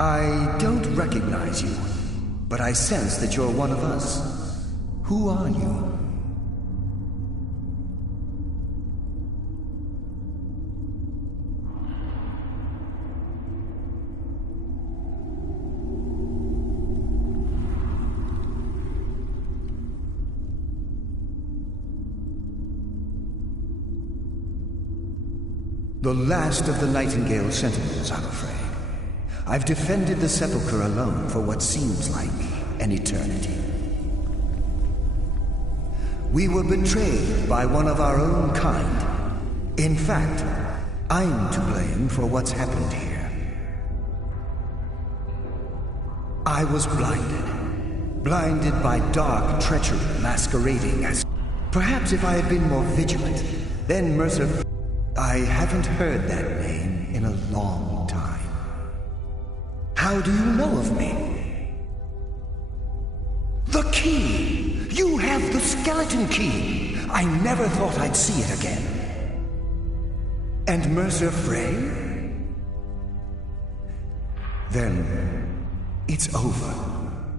I don't recognize you, but I sense that you're one of us. Who are you? The last of the Nightingale Sentinels, I'm afraid. I've defended the Sepulchre alone for what seems like an eternity. We were betrayed by one of our own kind. In fact, I'm to blame for what's happened here. I was blinded by dark treachery masquerading as... Perhaps if I had been more vigilant, then Mercer... I haven't heard that name in a long time. How do you know of me? The key! You have the skeleton key! I never thought I'd see it again. And Mercer Frey? Then it's over,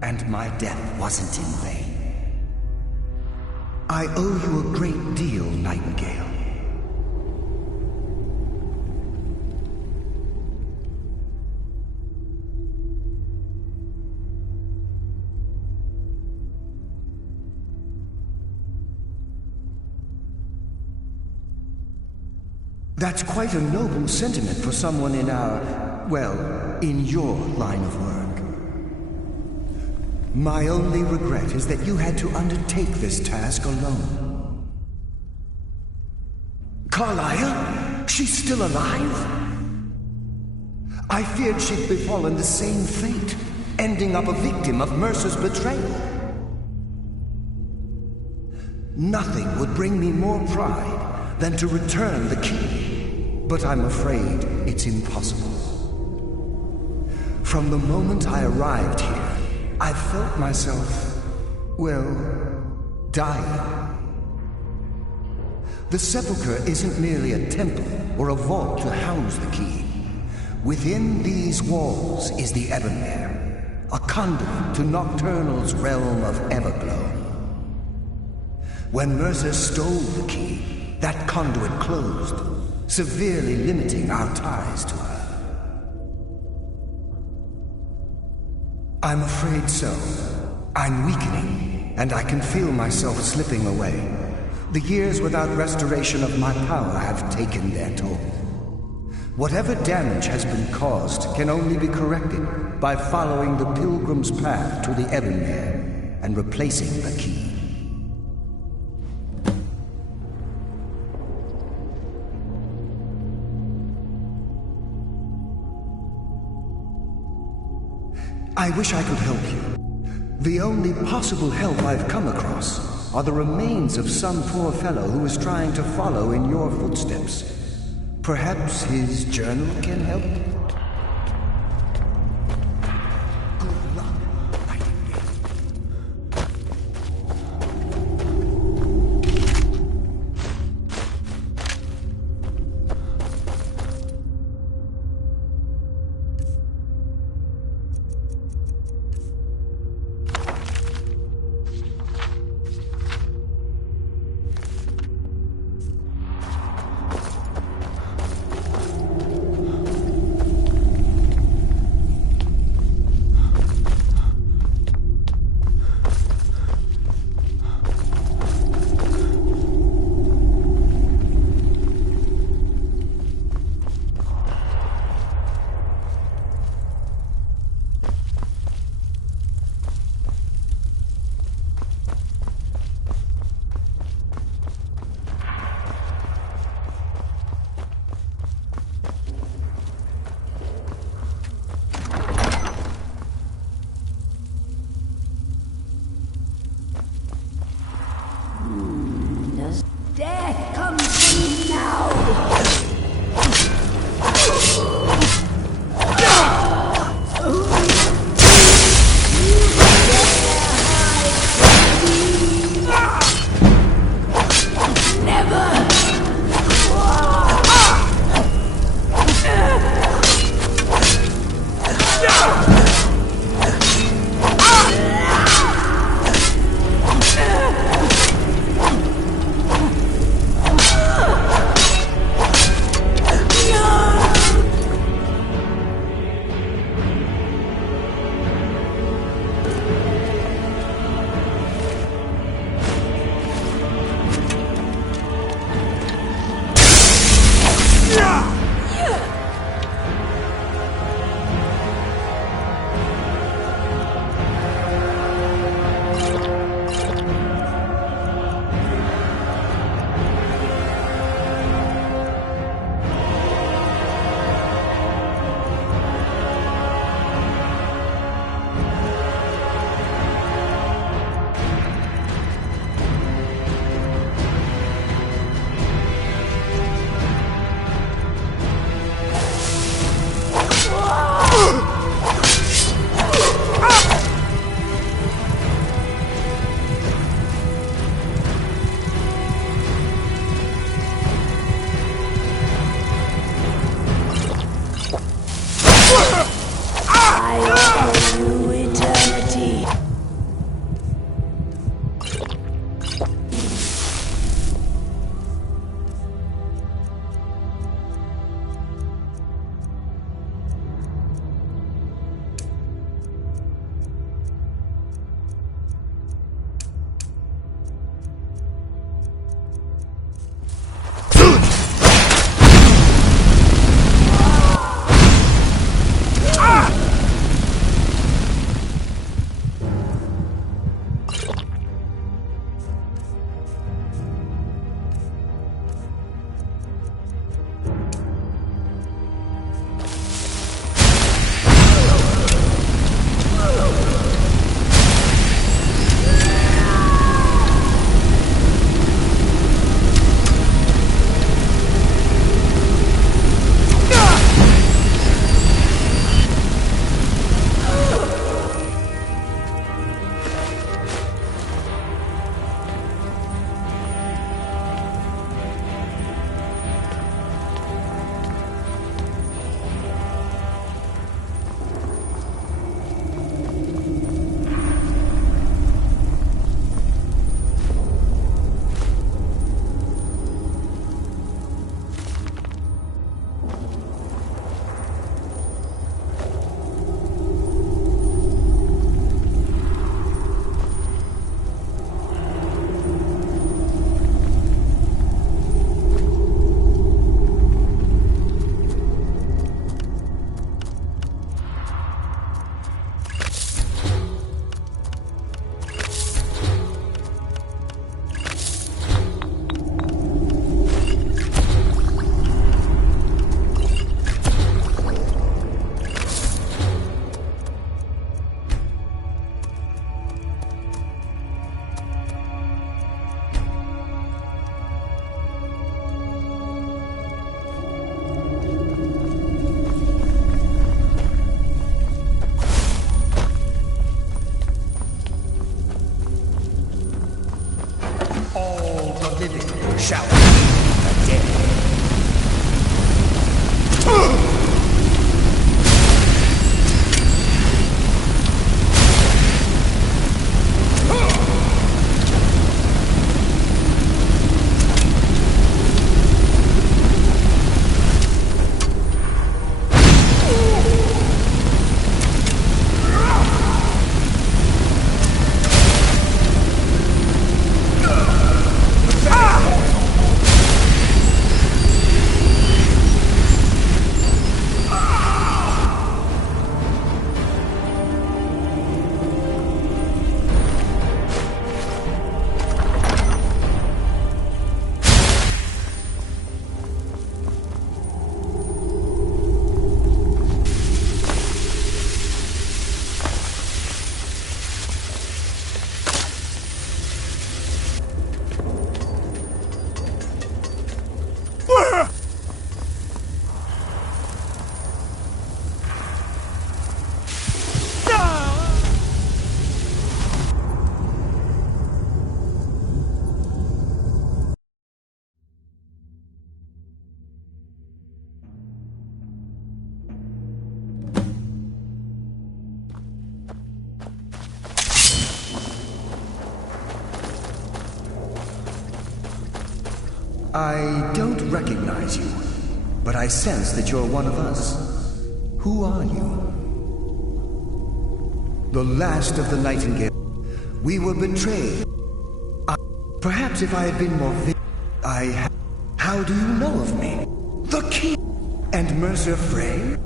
and my death wasn't in vain. I owe you a great deal, Nightingale. That's quite a noble sentiment for someone in our, well, in your line of work. My only regret is that you had to undertake this task alone. Carlyle? She's still alive? I feared she'd befallen the same fate, ending up a victim of Mercer's betrayal. Nothing would bring me more pride than to return the key. But I'm afraid it's impossible. From the moment I arrived here, I felt myself, well, dying. The Sepulchre isn't merely a temple or a vault to house the key. Within these walls is the Ebonmere, a conduit to Nocturnal's realm of Everglow. When Mercer stole the key, that conduit closed, severely limiting our ties to her. I'm afraid so. I'm weakening, and I can feel myself slipping away. The years without restoration of my power have taken their toll. Whatever damage has been caused can only be corrected by following the pilgrim's path to the Ebonmere and replacing the key. I wish I could help you. The only possible help I've come across are the remains of some poor fellow who is trying to follow in your footsteps. Perhaps his journal can help? Good luck, Nightingale. I don't recognize you, but I sense that you're one of us. Who are you? The last of the Nightingale. We were betrayed. Perhaps if I had been more How do you know of me? The King and Mercer Frey?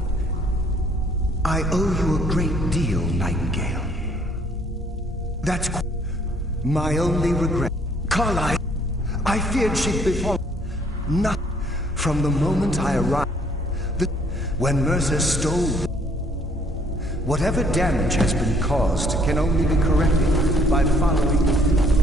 I owe you a great deal, Nightingale. That's my only regret. Carlyle, I feared she'd befall. Not from the moment I arrived. When Mercer stole. Whatever damage has been caused can only be corrected by following the path.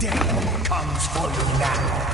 Death comes for you now.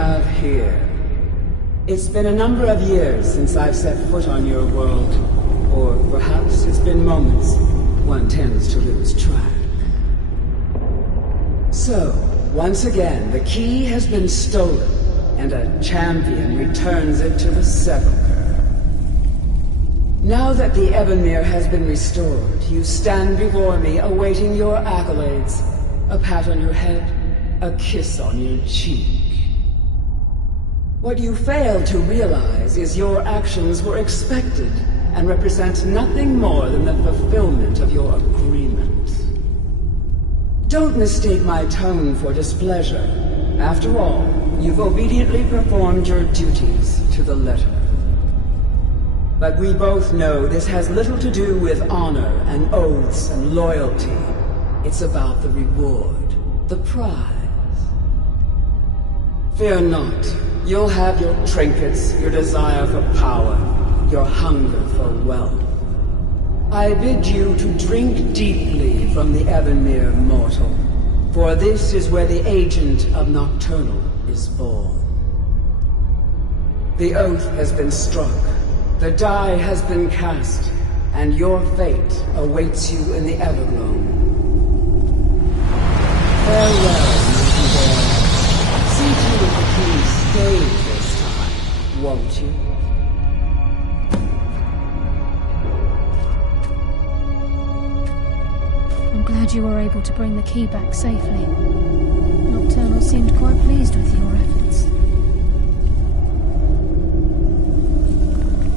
have here? It's been a number of years since I've set foot on your world. Or perhaps it's been moments. One tends to lose track. So, once again, the key has been stolen, and a champion returns it to the sepulchre. Now that the Ebonmere has been restored, you stand before me awaiting your accolades. A pat on your head, a kiss on your cheek. What you fail to realize is your actions were expected and represent nothing more than the fulfillment of your agreement. Don't mistake my tone for displeasure. After all, you've obediently performed your duties to the letter. But we both know this has little to do with honor and oaths and loyalty. It's about the reward, the prize. Fear not. You'll have your trinkets, your desire for power, your hunger for wealth. I bid you to drink deeply from the Ebonmere mortal, for this is where the agent of Nocturnal is born. The oath has been struck, the die has been cast, and your fate awaits you in the Everglow. Farewell, Nightingale. See to it the key stays this time, won't you? I'm glad you were able to bring the key back safely. Nocturnal seemed quite pleased with your efforts.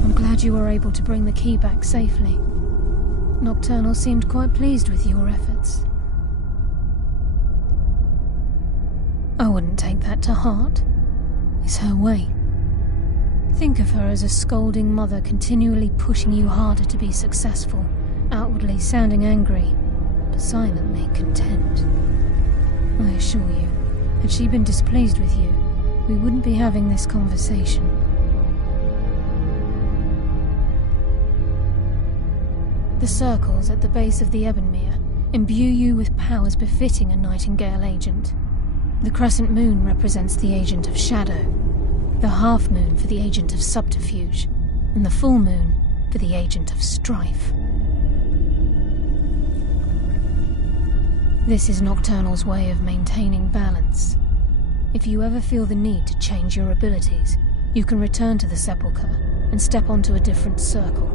I'm glad you were able to bring the key back safely. Nocturnal seemed quite pleased with your efforts. I wouldn't take that to heart. It's her way. Think of her as a scolding mother continually pushing you harder to be successful, outwardly sounding angry, but silently content. I assure you, had she been displeased with you, we wouldn't be having this conversation. The circles at the base of the Ebonmere imbue you with powers befitting a Nightingale agent. The crescent moon represents the agent of shadow, the half moon for the agent of subterfuge, and the full moon for the agent of strife. This is Nocturnal's way of maintaining balance. If you ever feel the need to change your abilities, you can return to the Sepulchre and step onto a different circle.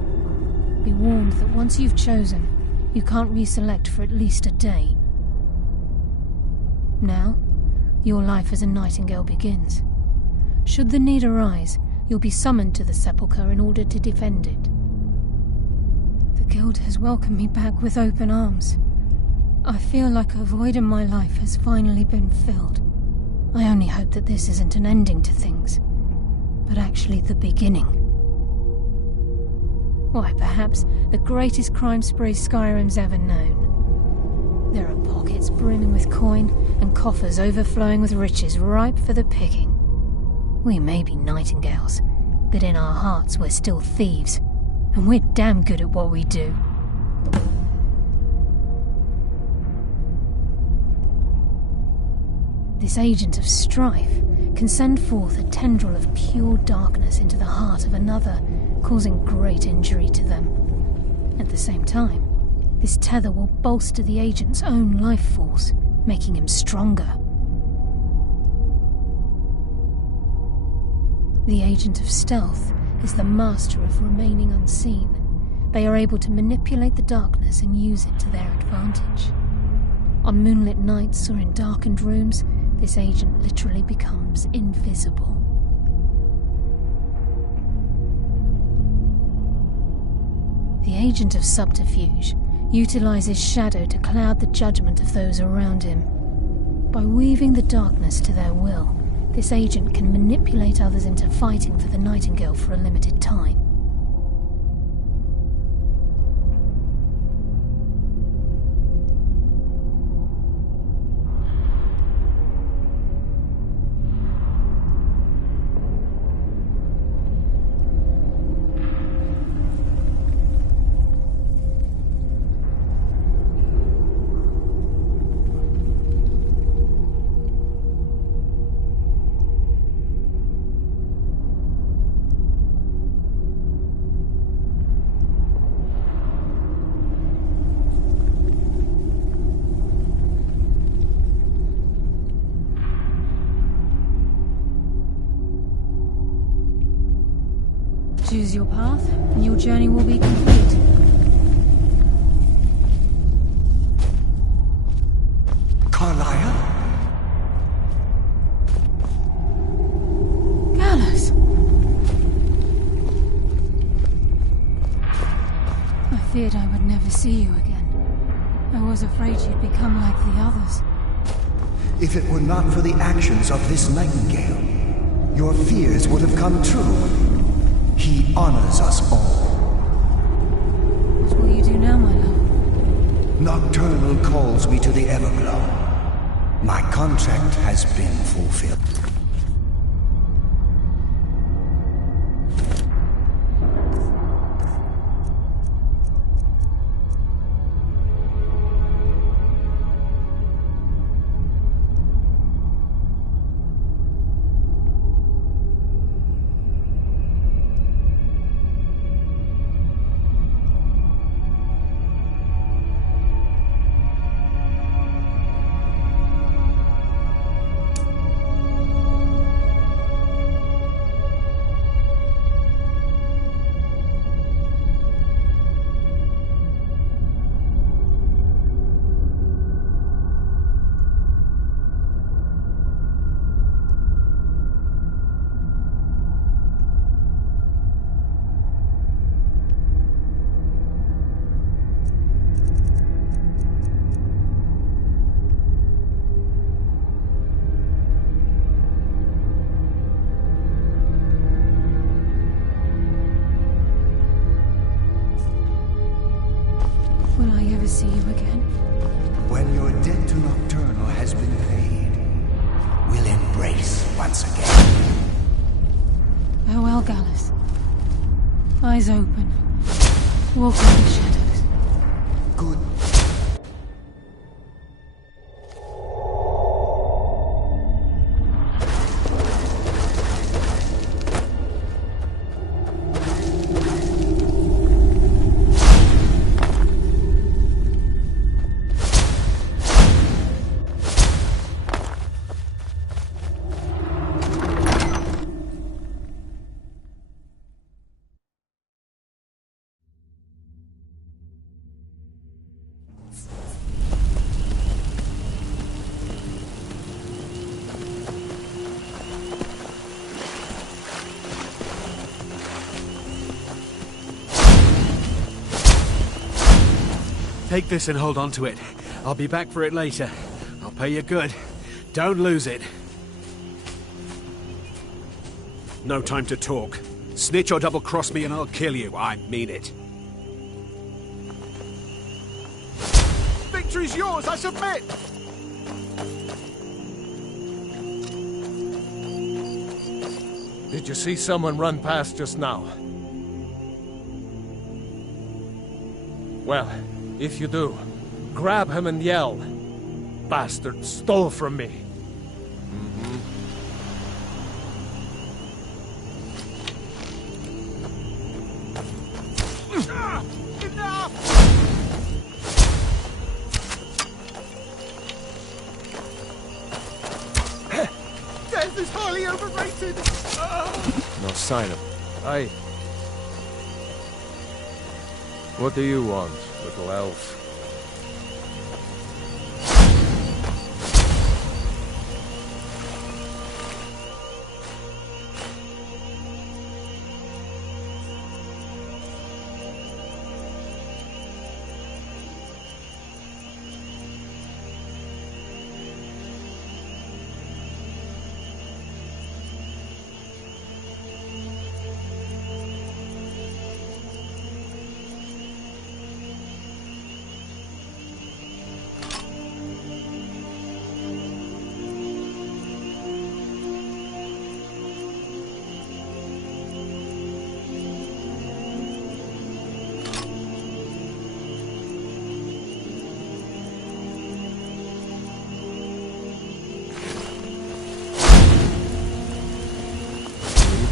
Be warned that once you've chosen, you can't reselect for at least a day. Now, your life as a Nightingale begins. Should the need arise, you'll be summoned to the Sepulchre in order to defend it. The Guild has welcomed me back with open arms. I feel like a void in my life has finally been filled. I only hope that this isn't an ending to things, but actually the beginning. Why, perhaps the greatest crime spree Skyrim's ever known. There are pockets brimming with coin and coffers overflowing with riches ripe for the picking. We may be Nightingales, but in our hearts we're still thieves, and we're damn good at what we do. This agent of strife can send forth a tendril of pure darkness into the heart of another, causing great injury to them. At the same time, this tether will bolster the agent's own life force, making him stronger. The agent of stealth is the master of remaining unseen. They are able to manipulate the darkness and use it to their advantage. On moonlit nights or in darkened rooms, this agent literally becomes invisible. The agent of subterfuge utilizes shadow to cloud the judgment of those around him. By weaving the darkness to their will, this agent can manipulate others into fighting for the Nightingale for a limited time. Choose your path, and your journey will be complete. Carlia? Gallus! I feared I would never see you again. I was afraid you'd become like the others. If it were not for the actions of this nightingale, your fears would have come true. He honors us all. What will you do now, my love? Nocturnal calls me to the Everglow. My contract has been fulfilled. Will I ever see you again? When your debt to Nocturnal has been paid, we'll embrace once again. Farewell, Gallus. Eyes open. Walk in the shadows. Good. Take this and hold on to it. I'll be back for it later. I'll pay you good. Don't lose it. No time to talk. Snitch or double-cross me and I'll kill you. I mean it. Victory's yours, I submit! Did you see someone run past just now? Well, if you do, grab him and yell, "Bastard stole from me!" Enough! Death is highly overrated! No sign of it. What do you want, little elf?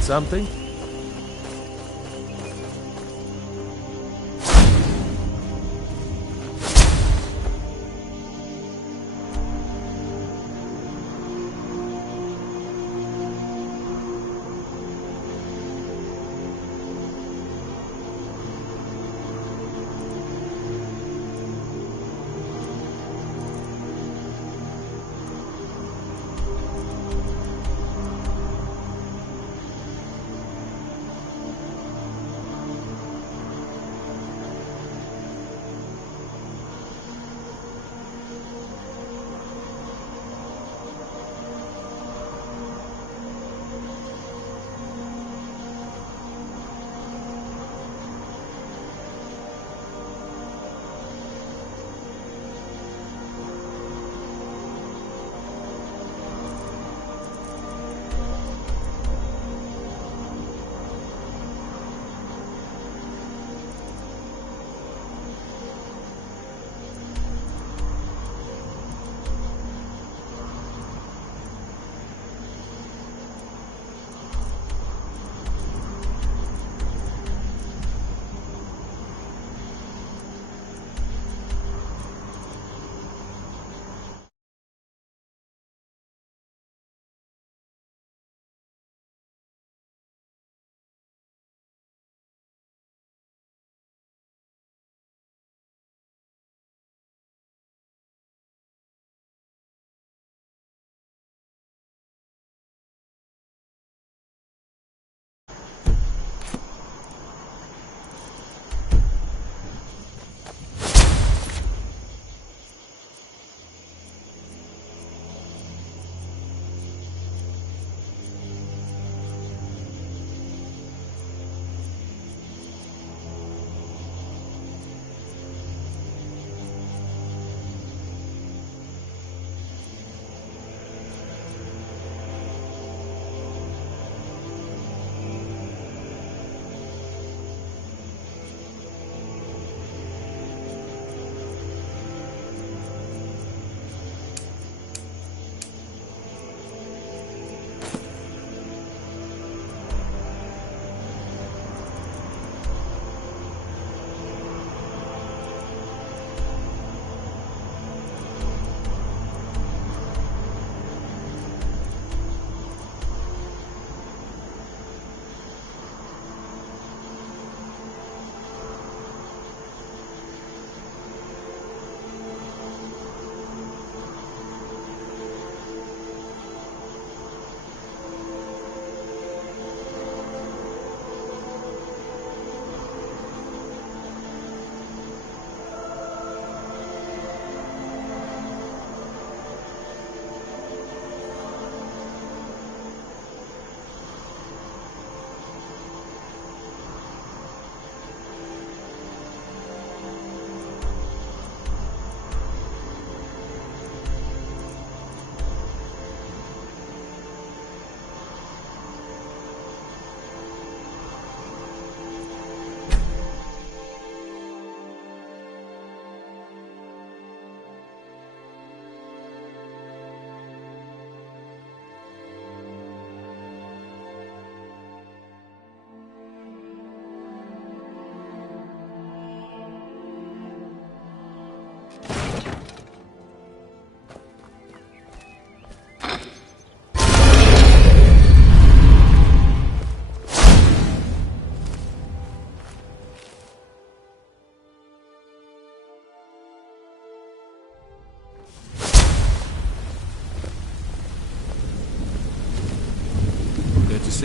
Something?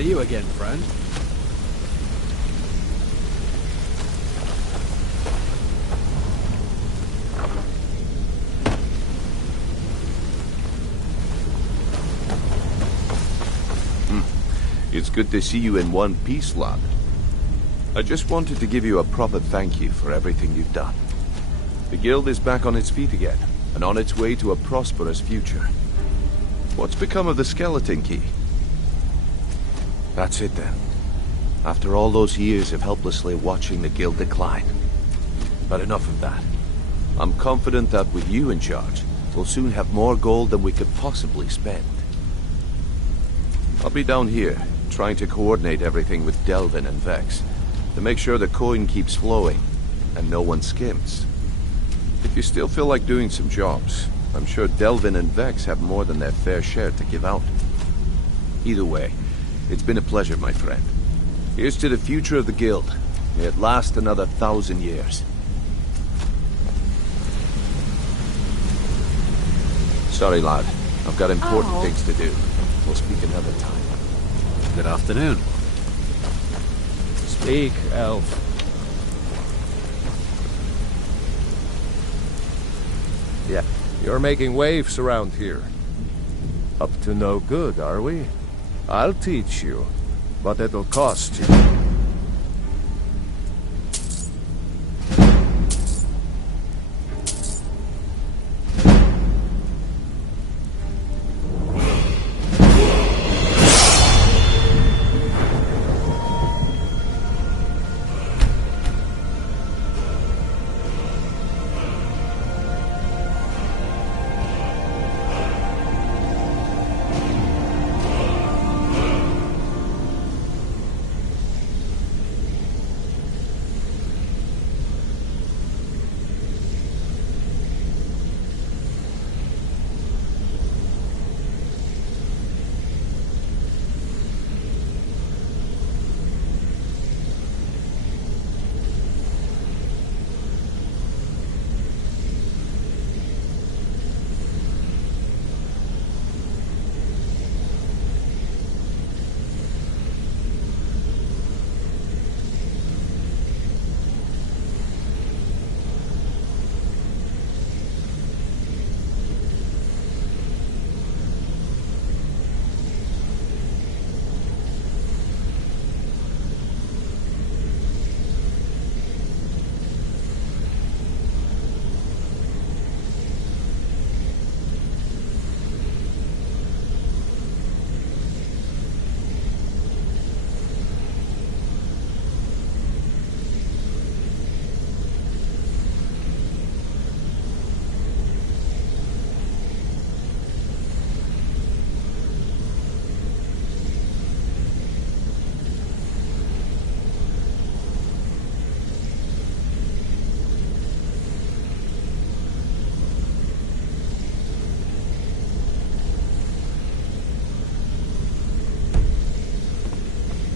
see you again, friend. It's good to see you in one piece, lad. I just wanted to give you a proper thank you for everything you've done. The guild is back on its feet again, and on its way to a prosperous future. What's become of the skeleton key? That's it then. After all those years of helplessly watching the guild decline. But enough of that. I'm confident that with you in charge, we'll soon have more gold than we could possibly spend. I'll be down here, trying to coordinate everything with Delvin and Vex, to make sure the coin keeps flowing, and no one skims. If you still feel like doing some jobs, I'm sure Delvin and Vex have more than their fair share to give out. Either way, it's been a pleasure, my friend. Here's to the future of the guild. May it last another 1,000 years. Sorry, lad. I've got important things to do. We'll speak another time. Good afternoon. Speak, elf. Yeah, you're making waves around here. Up to no good, are we? I'll teach you, but it'll cost you.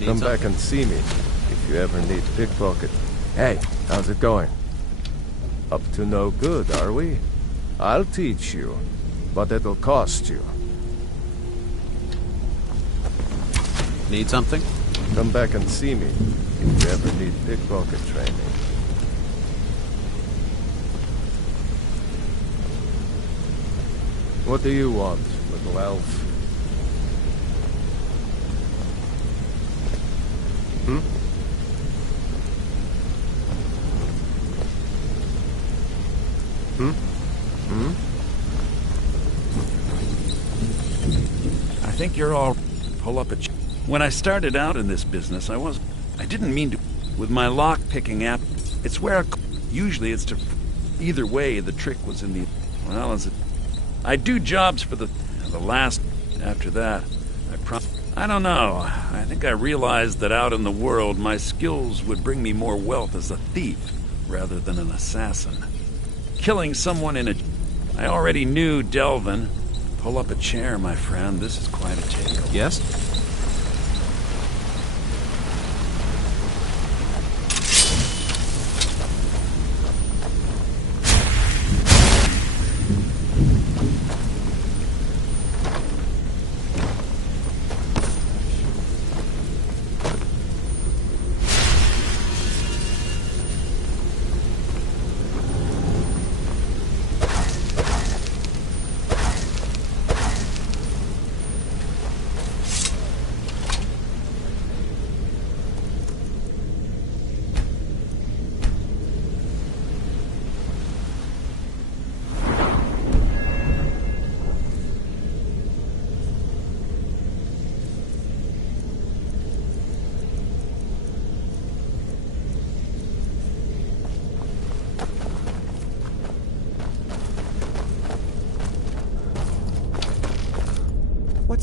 Come back and see me if you ever need pickpocket. Hey, how's it going? Up to no good, are we? I'll teach you, but it'll cost you. Need something? Come back and see me if you ever need pickpocket training. What do you want, little elf? Hmm? Hmm? Hmm? I think you're all... Pull up a... When I started out in this business, I didn't mean to... With my lock-picking app, it's where... Usually it's to... Either way, the trick was in the... Well, as it... I do jobs for the last... After that, I don't know. I think I realized that out in the world, my skills would bring me more wealth as a thief, rather than an assassin. Killing someone in a... I already knew Delvin. Pull up a chair, my friend. This is quite a tale. Yes?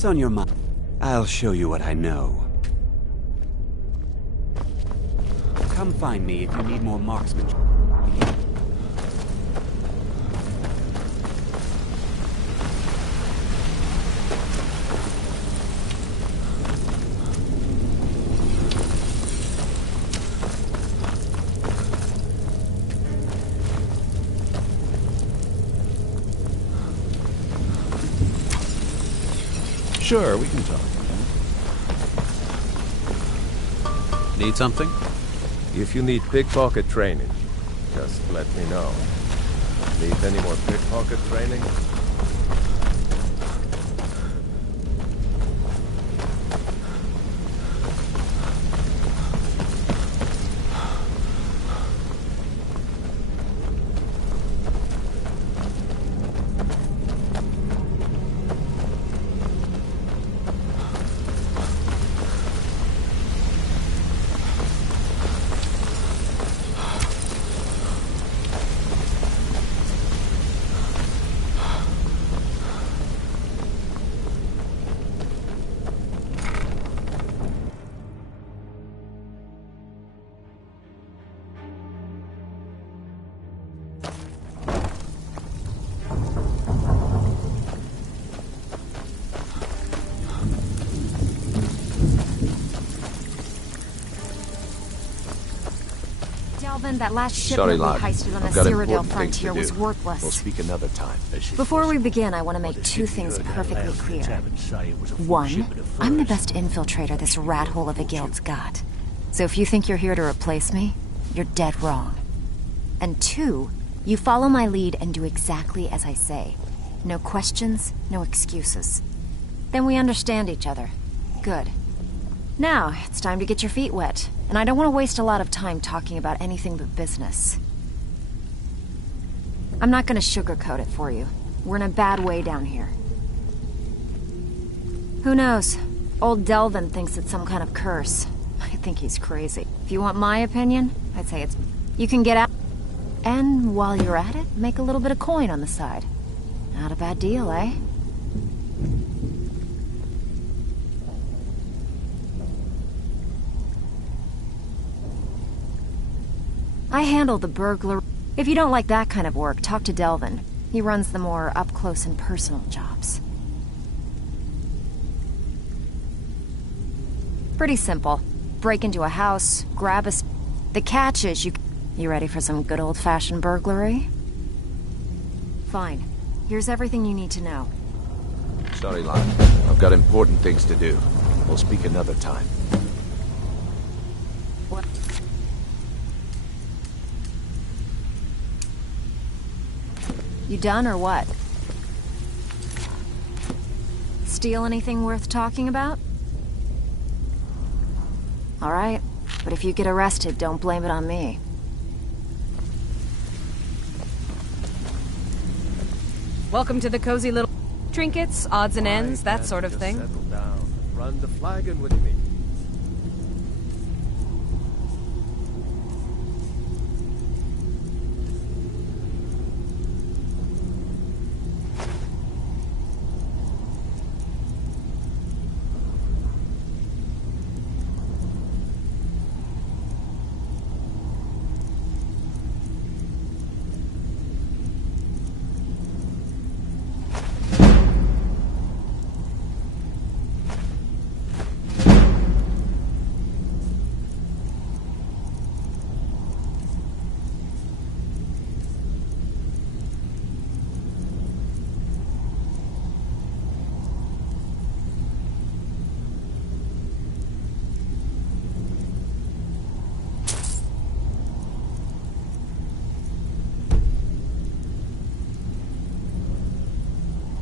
What's on your mind? I'll show you what I know. Come find me if you need more marksmanship. Sure, we can talk. Need something? If you need pickpocket training, just let me know. Need any more pickpocket training? That last Sorry, shipment we lad. heisted on the I've got Cyrodiil important things to frontier do. was worthless. We'll speak another time. Before we begin, I want to make two things perfectly clear. One, I'm the best infiltrator this rat hole of a guild's got. So if you think you're here to replace me, you're dead wrong. And two, you follow my lead and do exactly as I say. No questions, no excuses. Then we understand each other. Good. Now, it's time to get your feet wet. And I don't want to waste a lot of time talking about anything but business. I'm not going to sugarcoat it for you. We're in a bad way down here. Who knows? Old Delvin thinks it's some kind of curse. I think he's crazy. If you want my opinion, I'd say it's... You can get out... And while you're at it, make a little bit of coin on the side. Not a bad deal, eh? I handle the burglar. If you don't like that kind of work, talk to Delvin. He runs the more up-close and personal jobs. Pretty simple. Break into a house, grab a... The catch is You ready for some good old-fashioned burglary? Fine. Here's everything you need to know. Sorry, lad. I've got important things to do. We'll speak another time. What? You done or what? Steal anything worth talking about? All right, but if you get arrested, don't blame it on me. Welcome to the cozy little... Trinkets, odds and ends, that sort of thing. Settle down. Run the flagon with me.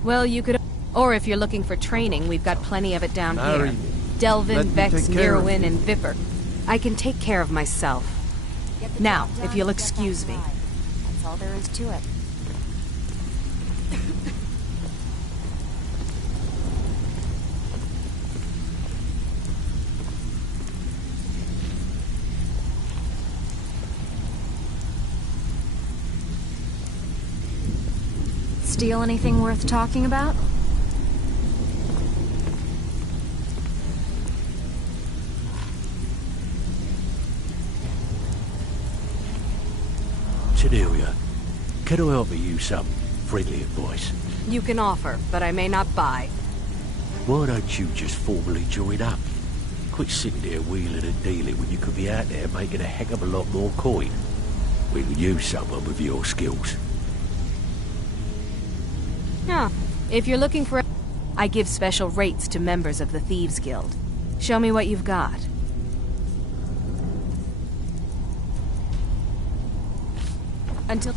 Well, you could... Or if you're looking for training, we've got plenty of it down here. Delvin, Vex, Mirwin, and Vipper. I can take care of myself. Now, if you'll excuse me. That's all there is to it. Steal anything worth talking about? Tadelia, can I offer you some friendly advice? You can offer, but I may not buy. Why don't you just formally join up? Quit sitting there wheeling and dealing when you could be out there making a heck of a lot more coin. We could use someone with your skills. Huh. If you're looking for... I give special rates to members of the Thieves Guild. Show me what you've got. Until...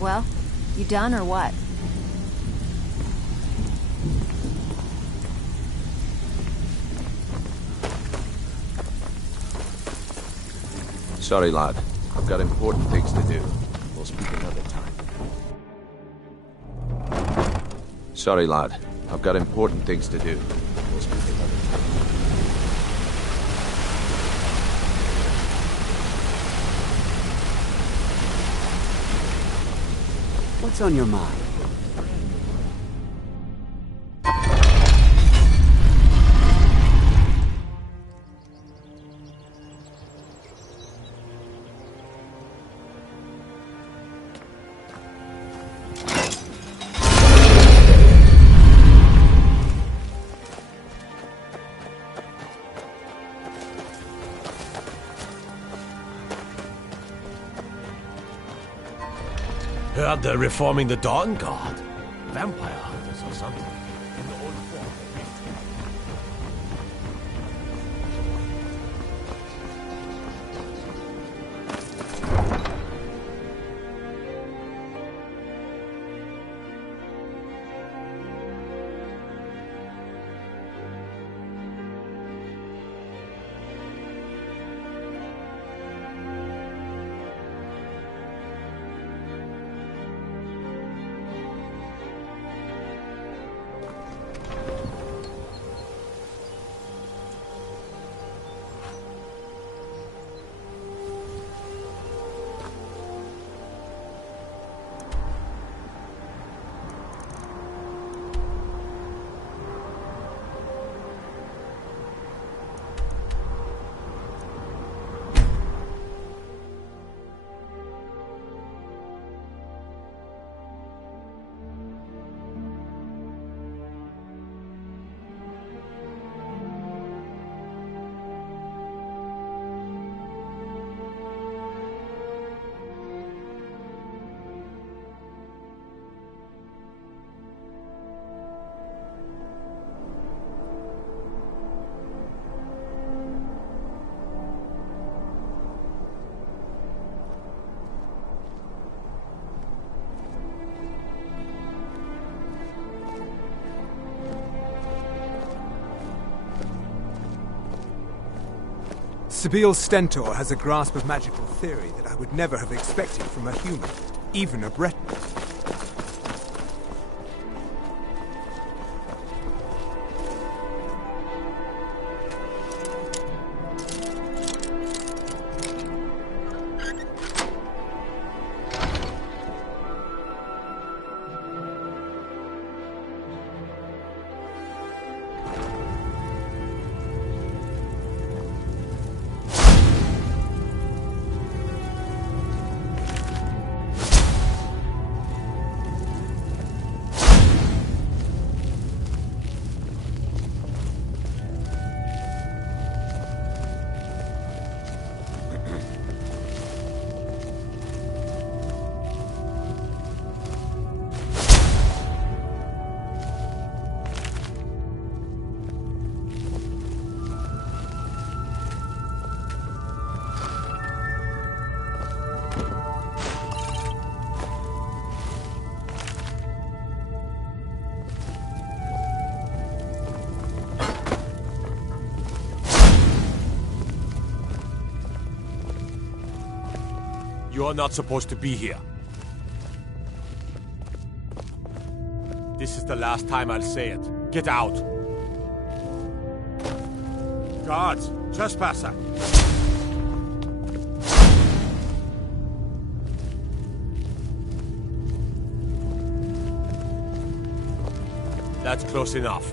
Well, you done or what? Sorry, lad. I've got important things to do. We'll speak another time. Sorry, lad. I've got important things to do. We'll speak another time. What's on your mind? Heard they're reforming the Dawn Guard. Vampire hunters or something. In the old form. Sabil Stentor has a grasp of magical theory that I would never have expected from a human, even a Breton. You're not supposed to be here. This is the last time I'll say it. Get out! Guards! Trespasser! That's close enough.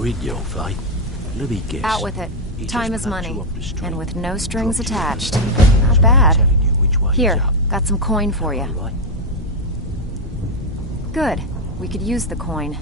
Grid your fight. Let me guess. Out with it. He Time just is plucked money. you up the street, And with no strings dropped you attached. in the street. Not bad. Telling you which way Here, is up. got some coin for you. All right. Good. We could use the coin.